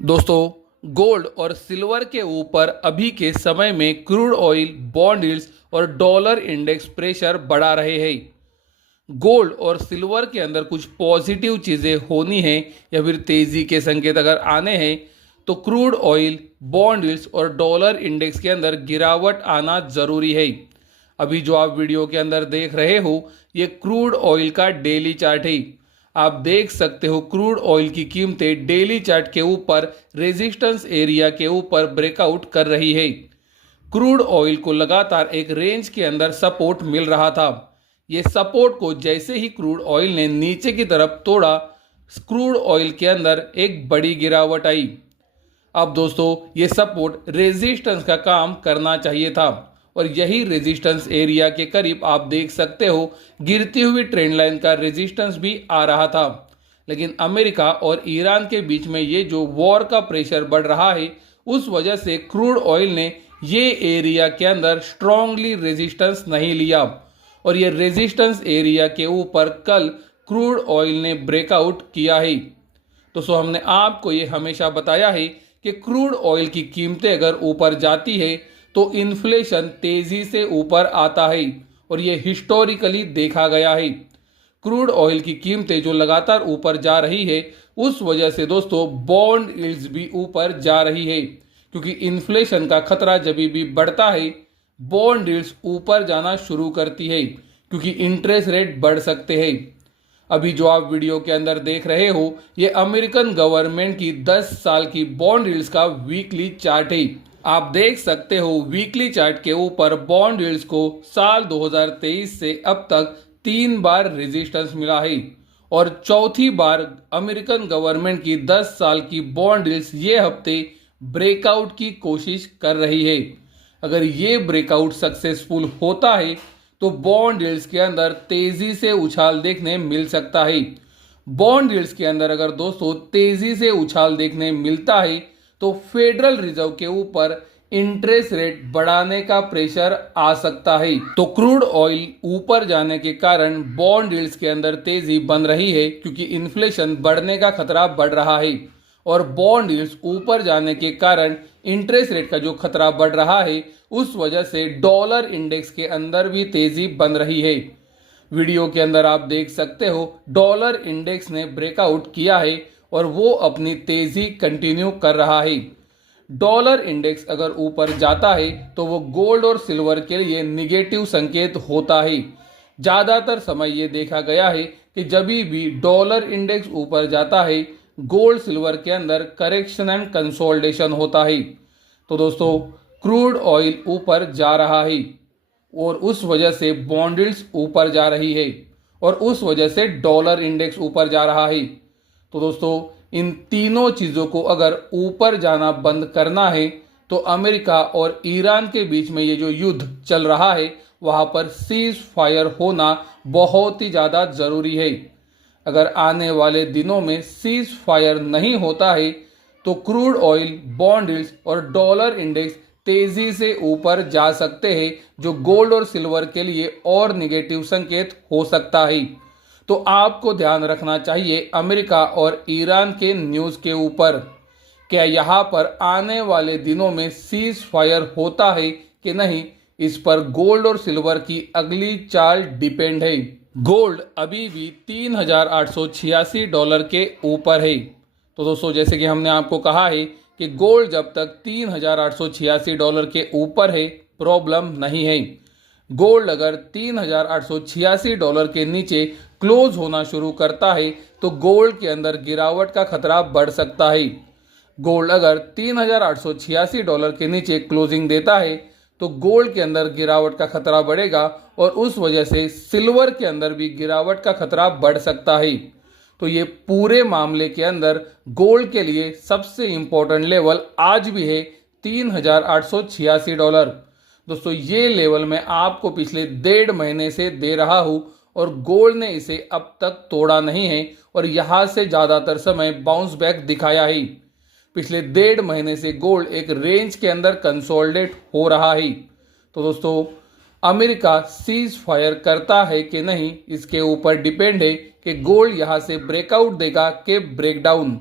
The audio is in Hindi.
दोस्तों, गोल्ड और सिल्वर के ऊपर अभी के समय में क्रूड ऑयल, बॉन्ड यील्ड्स और डॉलर इंडेक्स प्रेशर बढ़ा रहे हैं। गोल्ड और सिल्वर के अंदर कुछ पॉजिटिव चीज़ें होनी है या फिर तेज़ी के संकेत अगर आने हैं तो क्रूड ऑयल, बॉन्ड यील्ड्स और डॉलर इंडेक्स के अंदर गिरावट आना ज़रूरी है। अभी जो आप वीडियो के अंदर देख रहे हो ये क्रूड ऑयल का डेली चार्ट है। आप देख सकते हो क्रूड ऑयल की कीमतें डेली चार्ट के ऊपर रेजिस्टेंस एरिया के ऊपर ब्रेकआउट कर रही है। क्रूड ऑयल को लगातार एक रेंज के अंदर सपोर्ट मिल रहा था। ये सपोर्ट को जैसे ही क्रूड ऑयल ने नीचे की तरफ तोड़ा, क्रूड ऑयल के अंदर एक बड़ी गिरावट आई। अब दोस्तों ये सपोर्ट रेजिस्टेंस का काम करना चाहिए था और यही रेजिस्टेंस एरिया के करीब आप देख सकते हो गिरती हुई ट्रेंड लाइन का रेजिस्टेंस भी आ रहा था। लेकिन अमेरिका और ईरान के बीच में ये जो वॉर का प्रेशर बढ़ रहा है उस वजह से क्रूड ऑयल ने ये एरिया के अंदर स्ट्रांगली रेजिस्टेंस नहीं लिया और ये रेजिस्टेंस एरिया के ऊपर कल क्रूड ऑयल ने ब्रेकआउट किया है। दोस्तों हमने आपको ये हमेशा बताया है कि क्रूड ऑयल की कीमतें अगर ऊपर जाती है तो इन्फ्लेशन तेजी से ऊपर आता है और ये हिस्टोरिकली देखा गया है। क्रूड ऑयल की कीमतें जो लगातार ऊपर जा रही है उस वजह से दोस्तों बॉन्ड यील्ड्स भी ऊपर जा रही है, क्योंकि इन्फ्लेशन का खतरा जब भी बढ़ता है बॉन्ड यील्ड्स ऊपर जाना शुरू करती है, क्योंकि इंटरेस्ट रेट बढ़ सकते हैं। अभी जो आप वीडियो के अंदर देख रहे हो ये अमेरिकन गवर्नमेंट की 10 साल की बॉन्ड यील्ड्स का वीकली चार्ट है। आप देख सकते हो वीकली चार्ट के ऊपर बॉन्ड यील्ड्स को साल 2023 से अब तक 3 बार रेजिस्टेंस मिला है और चौथी बार अमेरिकन गवर्नमेंट की 10 साल की बॉन्ड यील्ड्स ये हफ्ते ब्रेकआउट की कोशिश कर रही है। अगर ये ब्रेकआउट सक्सेसफुल होता है तो बॉन्ड यील्ड्स के अंदर तेजी से उछाल देखने मिल सकता है। बॉन्ड यील्ड्स के अंदर अगर दोस्तों तेजी से उछाल देखने मिलता है तो फेडरल रिजर्व के ऊपर इंटरेस्ट रेट बढ़ाने का प्रेशर आ सकता है। तो क्रूड ऑयल ऊपर जाने के कारण बॉन्ड यील्ड्स के अंदर तेजी बन रही है, क्योंकि इन्फ्लेशन बढ़ने का खतरा बढ़ रहा है और बॉन्ड यील्ड्स ऊपर जाने के कारण इंटरेस्ट रेट का जो खतरा बढ़ रहा है उस वजह से डॉलर इंडेक्स के अंदर भी तेजी बन रही है। वीडियो के अंदर आप देख सकते हो डॉलर इंडेक्स ने ब्रेकआउट किया है और वो अपनी तेजी कंटिन्यू कर रहा है। डॉलर इंडेक्स अगर ऊपर जाता है तो वो गोल्ड और सिल्वर के लिए निगेटिव संकेत होता है। ज़्यादातर समय ये देखा गया है कि जब भी डॉलर इंडेक्स ऊपर जाता है गोल्ड सिल्वर के अंदर करेक्शन एंड कंसोलिडेशन होता है। तो दोस्तों क्रूड ऑयल ऊपर जा रहा है और उस वजह से बॉन्ड यील्ड्स ऊपर जा रही है और उस वजह से डॉलर इंडेक्स ऊपर जा रहा है। तो दोस्तों इन तीनों चीज़ों को अगर ऊपर जाना बंद करना है तो अमेरिका और ईरान के बीच में ये जो युद्ध चल रहा है वहाँ पर सीज फायर होना बहुत ही ज़्यादा ज़रूरी है। अगर आने वाले दिनों में सीज फायर नहीं होता है तो क्रूड ऑयल, बॉन्ड यील्ड्स और डॉलर इंडेक्स तेजी से ऊपर जा सकते हैं, जो गोल्ड और सिल्वर के लिए और निगेटिव संकेत हो सकता है। तो आपको ध्यान रखना चाहिए अमेरिका और ईरान के न्यूज़ के ऊपर। क्या यहाँ पर आने वाले दिनों में सीज फायर होता है कि नहीं, इस पर गोल्ड और सिल्वर की अगली चाल डिपेंड है। गोल्ड अभी भी $3,886 के ऊपर है। तो दोस्तों जैसे कि हमने आपको कहा है कि गोल्ड जब तक $3,886 के ऊपर है प्रॉब्लम नहीं है। गोल्ड अगर $3,886 के नीचे क्लोज होना शुरू करता है तो गोल्ड के अंदर गिरावट का खतरा बढ़ सकता है। गोल्ड अगर $3,886 के नीचे क्लोजिंग देता है तो गोल्ड के अंदर गिरावट का खतरा बढ़ेगा और उस वजह से सिल्वर के अंदर भी गिरावट का खतरा बढ़ सकता है। तो ये पूरे मामले के अंदर गोल्ड के लिए सबसे इम्पोर्टेंट लेवल आज भी है $3,886। दोस्तों ये लेवल मैं आपको पिछले 1.5 महीने से दे रहा हूँ और गोल्ड ने इसे अब तक तोड़ा नहीं है और यहाँ से ज़्यादातर समय बाउंस बैक दिखाया है। पिछले 1.5 महीने से गोल्ड एक रेंज के अंदर कंसोलिडेट हो रहा है। तो दोस्तों अमेरिका सीज फायर करता है कि नहीं इसके ऊपर डिपेंड है कि गोल्ड यहाँ से ब्रेकआउट देगा कि ब्रेकडाउन।